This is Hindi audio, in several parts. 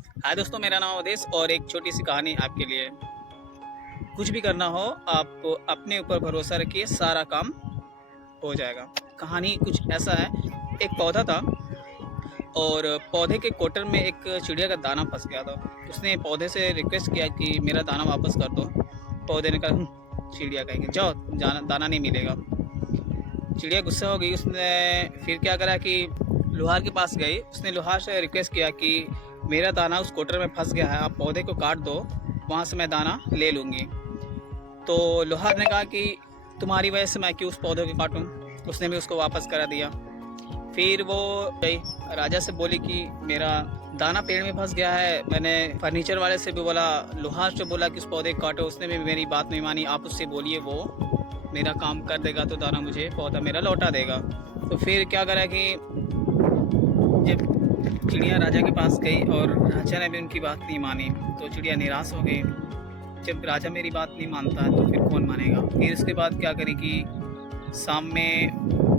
हाय दोस्तों, मेरा नाम अवधेश और एक छोटी सी कहानी आपके लिए। कुछ भी करना हो, आप अपने ऊपर भरोसा रखिए, सारा काम हो जाएगा। कहानी कुछ ऐसा है। एक पौधा था और पौधे के कोटर में एक चिड़िया का दाना फंस गया था। उसने पौधे से रिक्वेस्ट किया कि मेरा दाना वापस कर दो। पौधे ने कहा चिड़िया कहेंगे जाओ, जाना दाना नहीं मिलेगा। चिड़िया गुस्सा हो गई। उसने फिर क्या करा कि लोहार के पास गई। उसने लोहार से रिक्वेस्ट किया कि मेरा दाना उस कोटर में फंस गया है, आप पौधे को काट दो, वहाँ से मैं दाना ले लूँगी। तो लोहार ने कहा कि तुम्हारी वजह से मैं क्यों उस पौधे को काटूँ। उसने भी उसको वापस करा दिया। फिर वो गई राजा से बोली कि मेरा दाना पेड़ में फंस गया है। मैंने फर्नीचर वाले से भी बोला, लोहार से बोला कि उस पौधे को काटो, उसने भी मेरी बात नहीं मानी। आप उससे बोलिए, वो मेरा काम कर देगा तो दाना मुझे पौधा मेरा लौटा देगा। तो फिर क्या करा कि जब चिड़िया राजा के पास गई और राजा ने भी उनकी बात नहीं मानी, तो चिड़िया निराश हो गई। जब राजा मेरी बात नहीं मानता है तो फिर कौन मानेगा। फिर इसके बाद क्या करी कि शाम में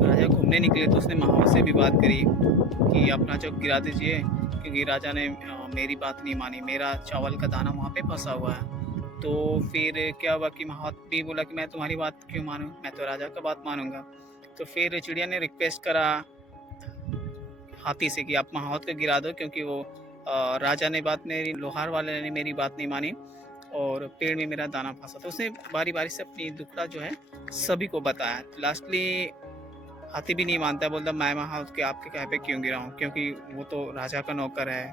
राजा घूमने निकले तो उसने महावत से भी बात करी कि अपना चौक गिरा दीजिए, क्योंकि राजा ने मेरी बात नहीं मानी, मेरा चावल का दाना वहाँ पे फंसा हुआ है। तो फिर क्या हुआ कि महावत भी बोला कि मैं तुम्हारी बात क्यों मानूं, मैं तो राजा का बात मानूंगा। तो फिर चिड़िया ने रिक्वेस्ट करा हाथी से कि आप महावत को गिरा दो, क्योंकि वो राजा ने बात मेरी, लोहार वाले ने मेरी बात नहीं मानी और पेड़ में मेरा दाना फंसा। तो उसने बारी बारी से अपनी दुखड़ा जो है सभी को बताया। लास्टली हाथी भी नहीं मानता, बोलता मैं महावत के आपके कहे पे क्यों गिरा हूँ, क्योंकि वो तो राजा का नौकर है।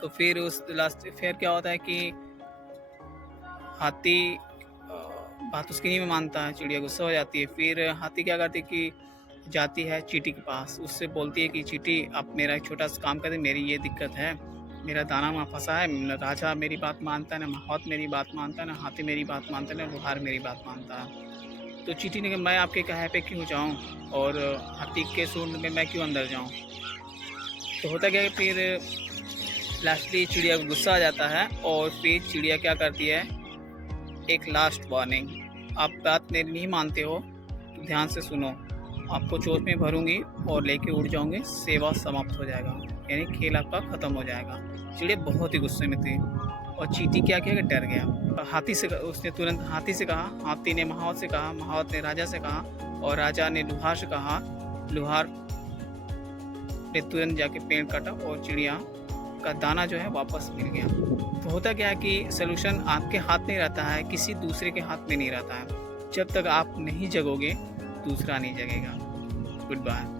तो फिर उस लास्ट फिर क्या होता है कि हाथी बात उसकी नहीं मानता है। चिड़िया गुस्सा हो जाती है। फिर हाथी क्या करती है कि जाती है चींटी के पास, उससे बोलती है कि चींटी आप मेरा एक छोटा सा काम कर दे, मेरी ये दिक्कत है, मेरा दाना वहाँ फंसा है, राजा मेरी बात मानता है ना, महावत मेरी बात मानता है ना, हाथी मेरी बात मानता है ना, लोहार मेरी बात मानता है। तो चींटी ने कहा मैं आपके कहे पे क्यों जाऊँ और हाथी के सूंड में मैं क्यों अंदर जाऊँ। तो होता क्या है, फिर लास्टली चिड़िया को गुस्सा आ जाता है और फिर चिड़िया क्या करती है, एक लास्ट वार्निंग, आप बात मेरी नहीं मानते हो तो ध्यान से सुनो, आपको चोट में भरूंगी और लेके उड़ जाऊंगी, सेवा समाप्त हो जाएगा, यानी खेल आपका ख़त्म हो जाएगा। चिड़िया बहुत ही गुस्से में थी और चींटी क्या किया कि डर गया। हाथी से उसने तुरंत हाथी से कहा, हाथी ने महावत से कहा, महावत ने राजा से कहा और राजा ने लोहार से कहा। लोहार ने तुरंत जाके पेड़ काटा और चिड़िया का दाना जो है वापस मिल गया। तो होता क्या है कि सलूशन आपके हाथ में रहता है, किसी दूसरे के हाथ में नहीं रहता है। जब तक आप नहीं जगोगे दूसरा नहीं जगेगा। Good bye.